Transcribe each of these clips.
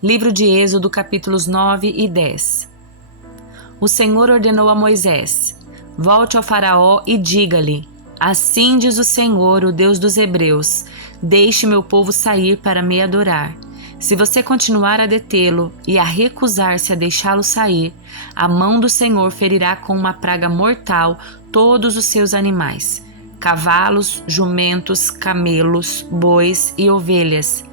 Livro de Êxodo, capítulos 9 e 10. O Senhor ordenou a Moisés: volte ao faraó e diga-lhe: assim diz o Senhor, o Deus dos Hebreus, deixe meu povo sair para me adorar. Se você continuar a detê-lo e a recusar-se a deixá-lo sair, a mão do Senhor ferirá com uma praga mortal todos os seus animais: cavalos, jumentos, camelos, bois e ovelhas.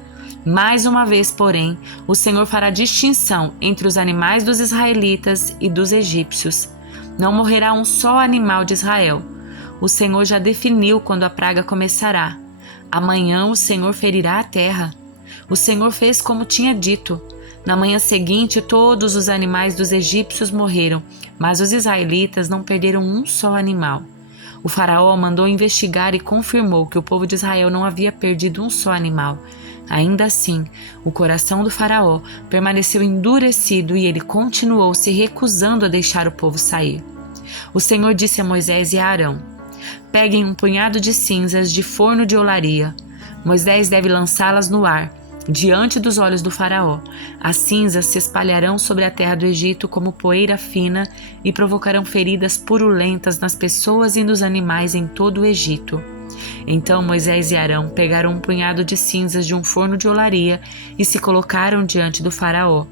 Mais uma vez, porém, o Senhor fará distinção entre os animais dos israelitas e dos egípcios. Não morrerá um só animal de Israel. O Senhor já definiu quando a praga começará. Amanhã o Senhor ferirá a terra. O Senhor fez como tinha dito. Na manhã seguinte, todos os animais dos egípcios morreram, mas os israelitas não perderam um só animal. O faraó mandou investigar e confirmou que o povo de Israel não havia perdido um só animal. Ainda assim, o coração do faraó permaneceu endurecido e ele continuou se recusando a deixar o povo sair. O Senhor disse a Moisés e a Arão: peguem um punhado de cinzas de forno de olaria. Moisés deve lançá-las no ar, diante dos olhos do faraó. As cinzas se espalharão sobre a terra do Egito como poeira fina e provocarão feridas purulentas nas pessoas e nos animais em todo o Egito. Então Moisés e Arão pegaram um punhado de cinzas de um forno de olaria e se colocaram diante do faraó.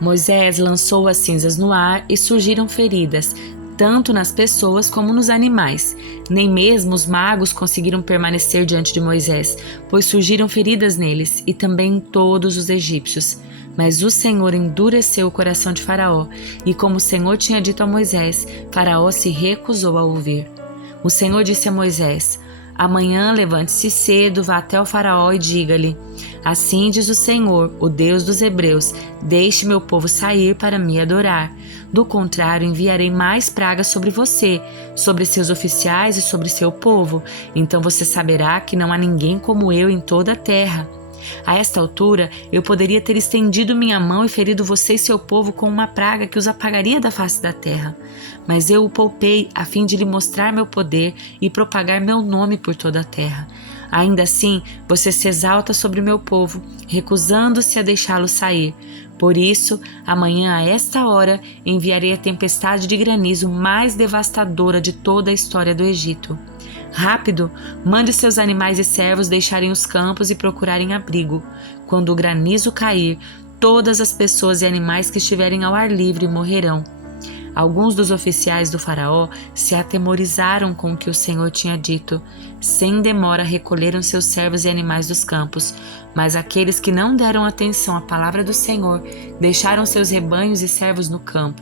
Moisés lançou as cinzas no ar e surgiram feridas, tanto nas pessoas como nos animais. Nem mesmo os magos conseguiram permanecer diante de Moisés, pois surgiram feridas neles e também em todos os egípcios. Mas o Senhor endureceu o coração de Faraó, e como o Senhor tinha dito a Moisés, Faraó se recusou a ouvir. O Senhor disse a Moisés: amanhã levante-se cedo, vá até o faraó e diga-lhe: assim diz o Senhor, o Deus dos Hebreus, deixe meu povo sair para me adorar. Do contrário, enviarei mais pragas sobre você, sobre seus oficiais e sobre seu povo. Então você saberá que não há ninguém como eu em toda a terra. A esta altura, eu poderia ter estendido minha mão e ferido você e seu povo com uma praga que os apagaria da face da terra. Mas eu o poupei a fim de lhe mostrar meu poder e propagar meu nome por toda a terra. Ainda assim, você se exalta sobre meu povo, recusando-se a deixá-lo sair. Por isso, amanhã a esta hora, enviarei a tempestade de granizo mais devastadora de toda a história do Egito. Rápido, mande seus animais e servos deixarem os campos e procurarem abrigo. Quando o granizo cair, todas as pessoas e animais que estiverem ao ar livre morrerão. Alguns dos oficiais do faraó se atemorizaram com o que o Senhor tinha dito. Sem demora recolheram seus servos e animais dos campos, mas aqueles que não deram atenção à palavra do Senhor deixaram seus rebanhos e servos no campo.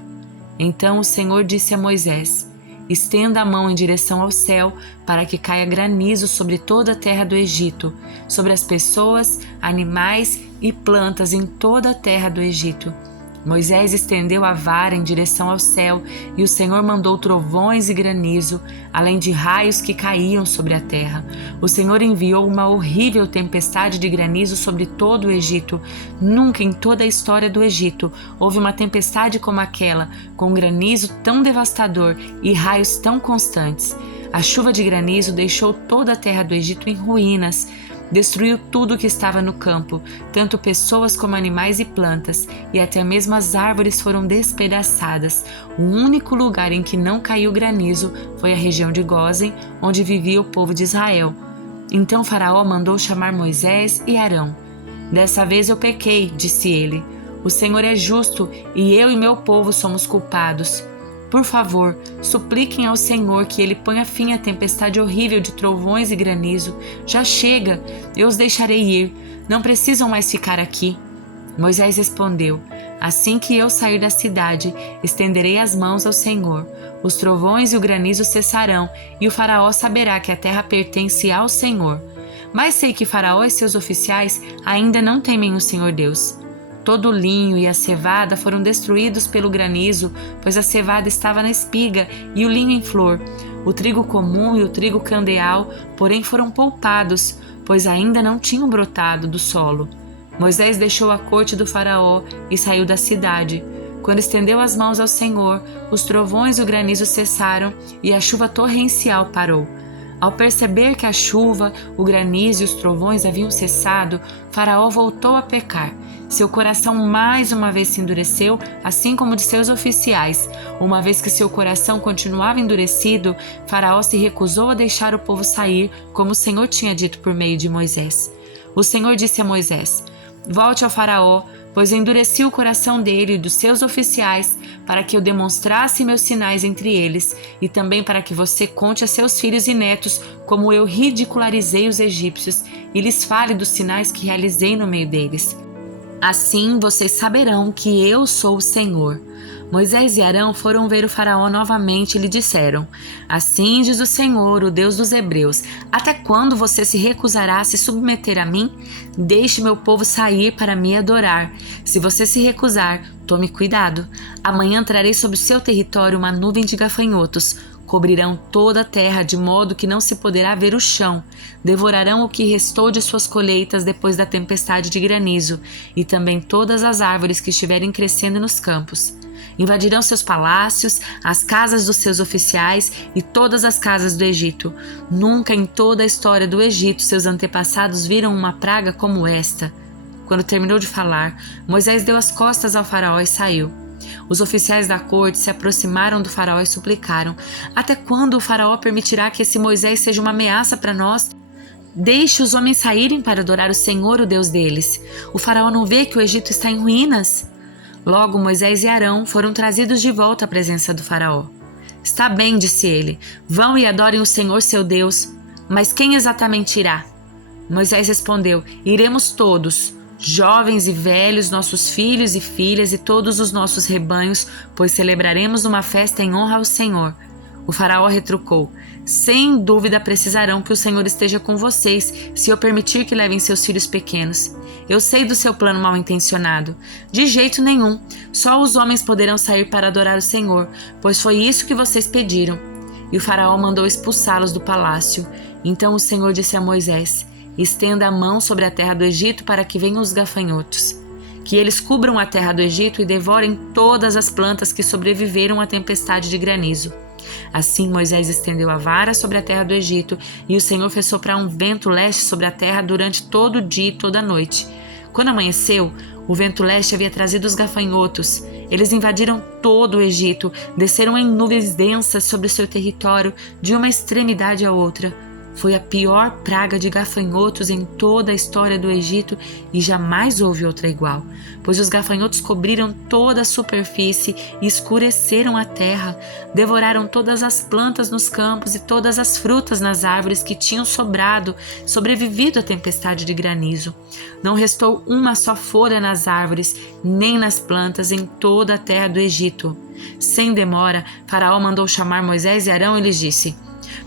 Então o Senhor disse a Moisés: estenda a mão em direção ao céu para que caia granizo sobre toda a terra do Egito, sobre as pessoas, animais e plantas em toda a terra do Egito. Moisés estendeu a vara em direção ao céu e o Senhor mandou trovões e granizo, além de raios que caíam sobre a terra. O Senhor enviou uma horrível tempestade de granizo sobre todo o Egito. Nunca em toda a história do Egito houve uma tempestade como aquela, com granizo tão devastador e raios tão constantes. A chuva de granizo deixou toda a terra do Egito em ruínas. Destruiu tudo o que estava no campo, tanto pessoas como animais e plantas, e até mesmo as árvores foram despedaçadas. O único lugar em que não caiu granizo foi a região de Gósen, onde vivia o povo de Israel. Então Faraó mandou chamar Moisés e Arão. Dessa vez eu pequei, disse ele. O Senhor é justo e eu e meu povo somos culpados. Por favor, supliquem ao Senhor que ele ponha fim à tempestade horrível de trovões e granizo. Já chega, eu os deixarei ir. Não precisam mais ficar aqui. Moisés respondeu: assim que eu sair da cidade, estenderei as mãos ao Senhor. Os trovões e o granizo cessarão, e o faraó saberá que a terra pertence ao Senhor. Mas sei que Faraó e seus oficiais ainda não temem o Senhor Deus. Todo o linho e a cevada foram destruídos pelo granizo, pois a cevada estava na espiga e o linho em flor. O trigo comum e o trigo candeal, porém, foram poupados, pois ainda não tinham brotado do solo. Moisés deixou a corte do faraó e saiu da cidade. Quando estendeu as mãos ao Senhor, os trovões e o granizo cessaram e a chuva torrencial parou. Ao perceber que a chuva, o granizo e os trovões haviam cessado, Faraó voltou a pecar. Seu coração mais uma vez se endureceu, assim como o de seus oficiais. Uma vez que seu coração continuava endurecido, Faraó se recusou a deixar o povo sair, como o Senhor tinha dito por meio de Moisés. O Senhor disse a Moisés: Volte ao Faraó, pois endureci o coração dele e dos seus oficiais, para que eu demonstrasse meus sinais entre eles, e também para que você conte a seus filhos e netos como eu ridicularizei os egípcios, e lhes fale dos sinais que realizei no meio deles. Assim vocês saberão que eu sou o Senhor. Moisés e Arão foram ver o faraó novamente e lhe disseram: Assim diz o Senhor, o Deus dos Hebreus: Até quando você se recusará a se submeter a mim? Deixe meu povo sair para me adorar. Se você se recusar, tome cuidado. Amanhã trarei sobre o seu território uma nuvem de gafanhotos. Cobrirão toda a terra de modo que não se poderá ver o chão. Devorarão o que restou de suas colheitas depois da tempestade de granizo, e também todas as árvores que estiverem crescendo nos campos. Invadirão seus palácios, as casas dos seus oficiais e todas as casas do Egito. Nunca em toda a história do Egito seus antepassados viram uma praga como esta. Quando terminou de falar, Moisés deu as costas ao faraó e saiu. Os oficiais da corte se aproximaram do faraó e suplicaram: Até quando o faraó permitirá que esse Moisés seja uma ameaça para nós? Deixe os homens saírem para adorar o Senhor, o Deus deles. O faraó não vê que o Egito está em ruínas? Logo Moisés e Arão foram trazidos de volta à presença do faraó. Está bem, disse ele, vão e adorem o Senhor seu Deus. Mas quem exatamente irá? Moisés respondeu: Iremos todos, jovens e velhos, nossos filhos e filhas e todos os nossos rebanhos, pois celebraremos uma festa em honra ao Senhor. O faraó retrucou: Sem dúvida precisarão que o Senhor esteja com vocês, se eu permitir que levem seus filhos pequenos. Eu sei do seu plano mal intencionado. De jeito nenhum, só os homens poderão sair para adorar o Senhor, pois foi isso que vocês pediram. E o faraó mandou expulsá-los do palácio. Então o Senhor disse a Moisés: Estenda a mão sobre a terra do Egito para que venham os gafanhotos. Que eles cubram a terra do Egito e devorem todas as plantas que sobreviveram à tempestade de granizo. Assim Moisés estendeu a vara sobre a terra do Egito, e o Senhor fez soprar um vento leste sobre a terra durante todo o dia e toda a noite. Quando amanheceu, o vento leste havia trazido os gafanhotos. Eles invadiram todo o Egito, desceram em nuvens densas sobre o seu território, de uma extremidade à outra. Foi a pior praga de gafanhotos em toda a história do Egito e jamais houve outra igual, pois os gafanhotos cobriram toda a superfície e escureceram a terra, devoraram todas as plantas nos campos e todas as frutas nas árvores que tinham sobrevivido à tempestade de granizo. Não restou uma só folha nas árvores, nem nas plantas em toda a terra do Egito. Sem demora, Faraó mandou chamar Moisés e Arão e lhes disse: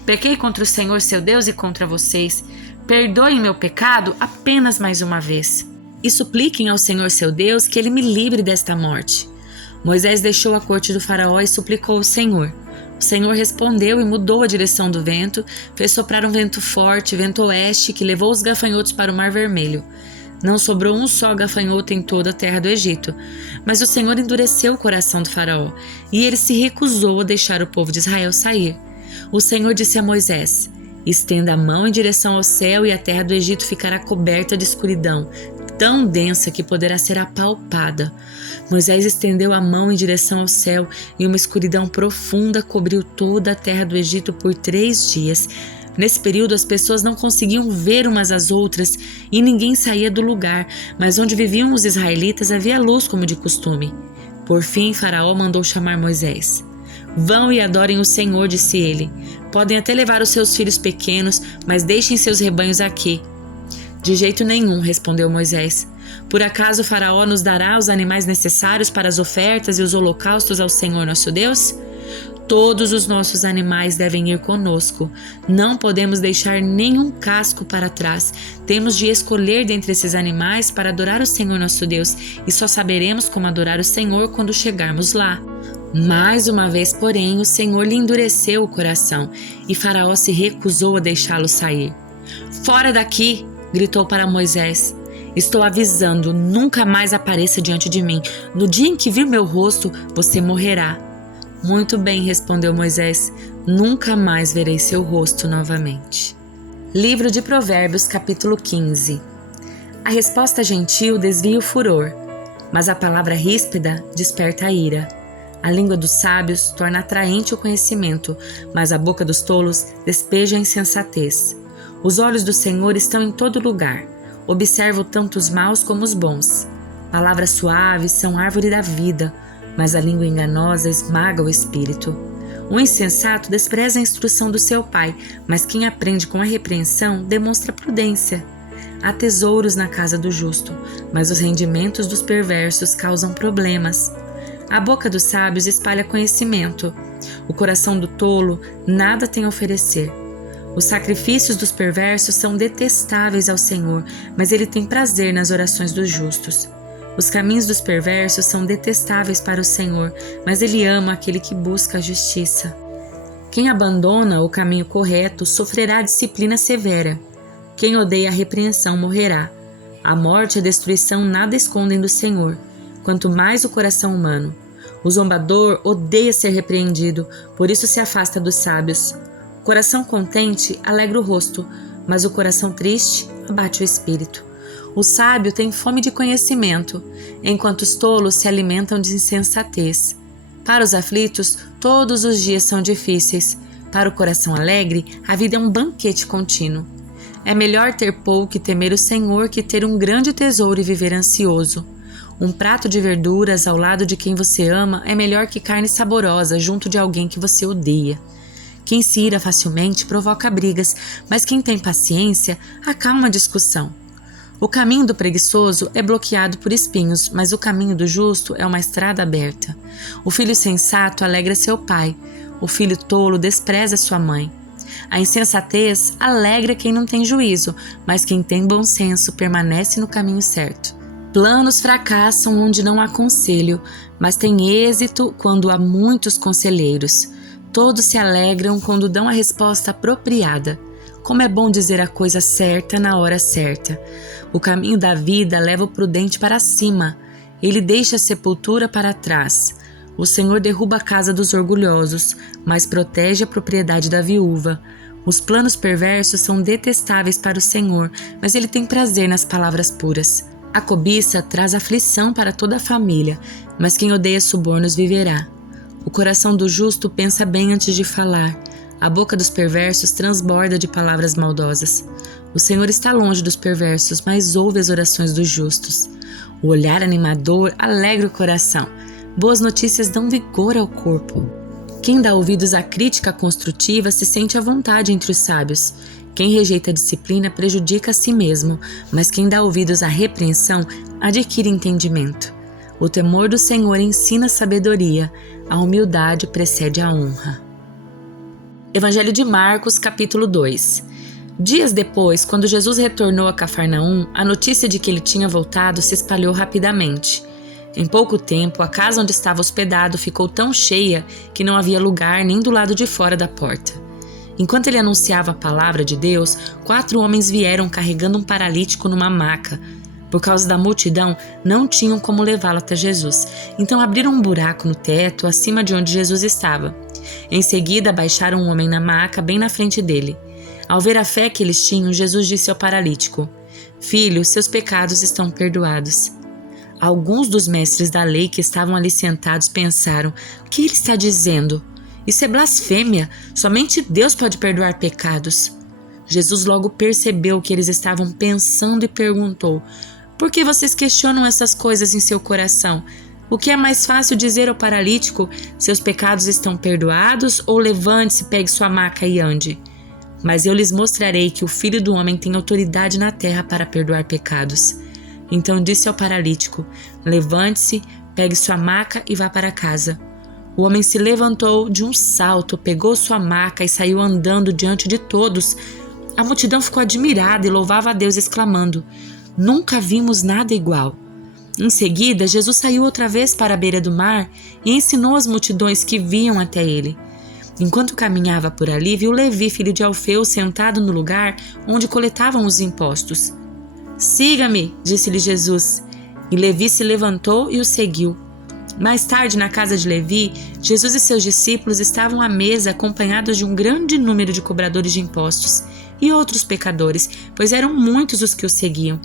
Pequei contra o Senhor seu Deus e contra vocês. Perdoem meu pecado apenas mais uma vez. E supliquem ao Senhor seu Deus que ele me livre desta morte. Moisés deixou a corte do faraó e suplicou ao Senhor. O Senhor respondeu e mudou a direção do vento, fez soprar um vento forte, vento oeste, que levou os gafanhotos para o Mar Vermelho. Não sobrou um só gafanhoto em toda a terra do Egito. Mas o Senhor endureceu o coração do faraó, e ele se recusou a deixar o povo de Israel sair. O Senhor disse a Moisés: Estenda a mão em direção ao céu e a terra do Egito ficará coberta de escuridão, tão densa que poderá ser apalpada. Moisés estendeu a mão em direção ao céu e uma escuridão profunda cobriu toda a terra do Egito por 3 dias. Nesse período as pessoas não conseguiam ver umas às outras e ninguém saía do lugar, mas onde viviam os israelitas havia luz como de costume. Por fim, Faraó mandou chamar Moisés. Vão e adorem o Senhor, disse ele. Podem até levar os seus filhos pequenos, mas deixem seus rebanhos aqui. De jeito nenhum, respondeu Moisés. Por acaso o faraó nos dará os animais necessários para as ofertas e os holocaustos ao Senhor nosso Deus? Todos os nossos animais devem ir conosco. Não podemos deixar nenhum casco para trás. Temos de escolher dentre esses animais para adorar o Senhor nosso Deus, e só saberemos como adorar o Senhor quando chegarmos lá. Mais uma vez, porém, o Senhor lhe endureceu o coração, e Faraó se recusou a deixá-lo sair. Fora daqui! Gritou para Moisés. Estou avisando, nunca mais apareça diante de mim. No dia em que vir meu rosto, você morrerá. Muito bem, respondeu Moisés, nunca mais verei seu rosto novamente. Livro de Provérbios, capítulo 15. A resposta gentil desvia o furor, mas a palavra ríspida desperta a ira. A língua dos sábios torna atraente o conhecimento, mas a boca dos tolos despeja a insensatez. Os olhos do Senhor estão em todo lugar, observam tanto os maus como os bons. Palavras suaves são árvore da vida, mas a língua enganosa esmaga o espírito. O insensato despreza a instrução do seu pai, mas quem aprende com a repreensão demonstra prudência. Há tesouros na casa do justo, mas os rendimentos dos perversos causam problemas. A boca dos sábios espalha conhecimento. O coração do tolo nada tem a oferecer. Os sacrifícios dos perversos são detestáveis ao Senhor, mas Ele tem prazer nas orações dos justos. Os caminhos dos perversos são detestáveis para o Senhor, mas Ele ama aquele que busca a justiça. Quem abandona o caminho correto sofrerá disciplina severa. Quem odeia a repreensão morrerá. A morte e a destruição nada escondem do Senhor, quanto mais o coração humano. O zombador odeia ser repreendido, por isso se afasta dos sábios. O coração contente alegra o rosto, mas o coração triste abate o espírito. O sábio tem fome de conhecimento, enquanto os tolos se alimentam de insensatez. Para os aflitos, todos os dias são difíceis. Para o coração alegre, a vida é um banquete contínuo. É melhor ter pouco e temer o Senhor que ter um grande tesouro e viver ansioso. Um prato de verduras ao lado de quem você ama é melhor que carne saborosa junto de alguém que você odeia. Quem se ira facilmente provoca brigas, mas quem tem paciência acalma a discussão. O caminho do preguiçoso é bloqueado por espinhos, mas o caminho do justo é uma estrada aberta. O filho sensato alegra seu pai, o filho tolo despreza sua mãe. A insensatez alegra quem não tem juízo, mas quem tem bom senso permanece no caminho certo. Planos fracassam onde não há conselho, mas tem êxito quando há muitos conselheiros. Todos se alegram quando dão a resposta apropriada. Como é bom dizer a coisa certa na hora certa. O caminho da vida leva o prudente para cima. Ele deixa a sepultura para trás. O Senhor derruba a casa dos orgulhosos, mas protege a propriedade da viúva. Os planos perversos são detestáveis para o Senhor, mas Ele tem prazer nas palavras puras. A cobiça traz aflição para toda a família, mas quem odeia subornos viverá. O coração do justo pensa bem antes de falar. A boca dos perversos transborda de palavras maldosas. O Senhor está longe dos perversos, mas ouve as orações dos justos. O olhar animador alegra o coração. Boas notícias dão vigor ao corpo. Quem dá ouvidos à crítica construtiva se sente à vontade entre os sábios. Quem rejeita a disciplina prejudica a si mesmo, mas quem dá ouvidos à repreensão adquire entendimento. O temor do Senhor ensina sabedoria, a humildade precede a honra. Evangelho de Marcos, capítulo 2. Dias depois, quando Jesus retornou a Cafarnaum, a notícia de que ele tinha voltado se espalhou rapidamente. Em pouco tempo, a casa onde estava hospedado ficou tão cheia que não havia lugar nem do lado de fora da porta. Enquanto ele anunciava a palavra de Deus, 4 homens vieram carregando um paralítico numa maca. Por causa da multidão, não tinham como levá-lo até Jesus. Então abriram um buraco no teto, acima de onde Jesus estava. Em seguida, baixaram um homem na maca, bem na frente dele. Ao ver a fé que eles tinham, Jesus disse ao paralítico: "Filho, seus pecados estão perdoados." Alguns dos mestres da lei que estavam ali sentados pensaram: "O que ele está dizendo? Isso é blasfêmia. Somente Deus pode perdoar pecados." Jesus logo percebeu o que eles estavam pensando e perguntou: "Por que vocês questionam essas coisas em seu coração? O que é mais fácil dizer ao paralítico: seus pecados estão perdoados, ou levante-se, pegue sua maca e ande? Mas eu lhes mostrarei que o Filho do Homem tem autoridade na terra para perdoar pecados." Então disse ao paralítico: "Levante-se, pegue sua maca e vá para casa." O homem se levantou de um salto, pegou sua maca e saiu andando diante de todos. A multidão ficou admirada e louvava a Deus, exclamando: "Nunca vimos nada igual." Em seguida, Jesus saiu outra vez para a beira do mar e ensinou as multidões que vinham até ele. Enquanto caminhava por ali, viu Levi, filho de Alfeu, sentado no lugar onde coletavam os impostos. "Siga-me", disse-lhe Jesus. E Levi se levantou e o seguiu. Mais tarde, na casa de Levi, Jesus e seus discípulos estavam à mesa acompanhados de um grande número de cobradores de impostos e outros pecadores, pois eram muitos os que o seguiam.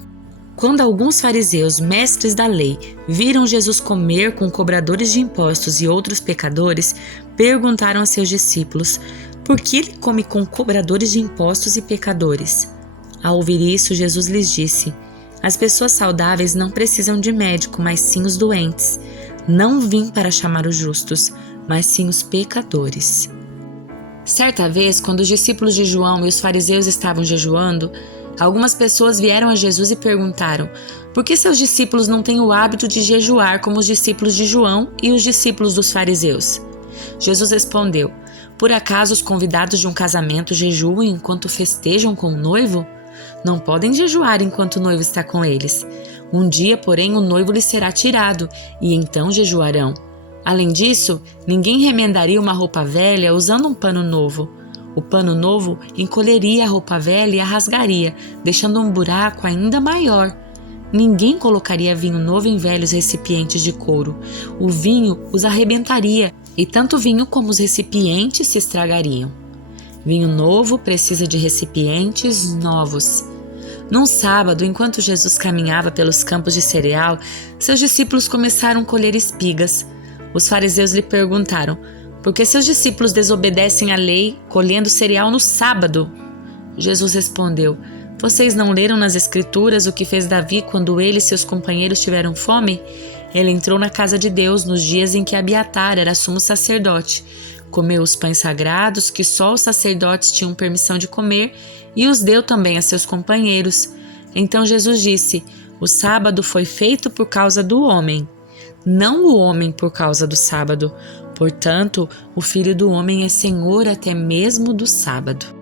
Quando alguns fariseus, mestres da lei, viram Jesus comer com cobradores de impostos e outros pecadores, perguntaram a seus discípulos: por que ele come com cobradores de impostos e pecadores? Ao ouvir isso, Jesus lhes disse: as pessoas saudáveis não precisam de médico, mas sim os doentes. Não vim para chamar os justos, mas sim os pecadores. Certa vez, quando os discípulos de João e os fariseus estavam jejuando, algumas pessoas vieram a Jesus e perguntaram: por que seus discípulos não têm o hábito de jejuar como os discípulos de João e os discípulos dos fariseus? Jesus respondeu: por acaso os convidados de um casamento jejuam enquanto festejam com o noivo? Não podem jejuar enquanto o noivo está com eles. Um dia, porém, o noivo lhes será tirado, e então jejuarão. Além disso, ninguém remendaria uma roupa velha usando um pano novo. O pano novo encolheria a roupa velha e a rasgaria, deixando um buraco ainda maior. Ninguém colocaria vinho novo em velhos recipientes de couro. O vinho os arrebentaria, e tanto o vinho como os recipientes se estragariam. Vinho novo precisa de recipientes novos. Num sábado, enquanto Jesus caminhava pelos campos de cereal, seus discípulos começaram a colher espigas. Os fariseus lhe perguntaram: por que seus discípulos desobedecem à lei, colhendo cereal no sábado? Jesus respondeu: vocês não leram nas Escrituras o que fez Davi quando ele e seus companheiros tiveram fome? Ele entrou na casa de Deus nos dias em que Abiatar era sumo sacerdote. Comeu os pães sagrados que só os sacerdotes tinham permissão de comer e os deu também a seus companheiros. Então Jesus disse: o sábado foi feito por causa do homem, não o homem por causa do sábado. Portanto, o Filho do Homem é Senhor até mesmo do sábado.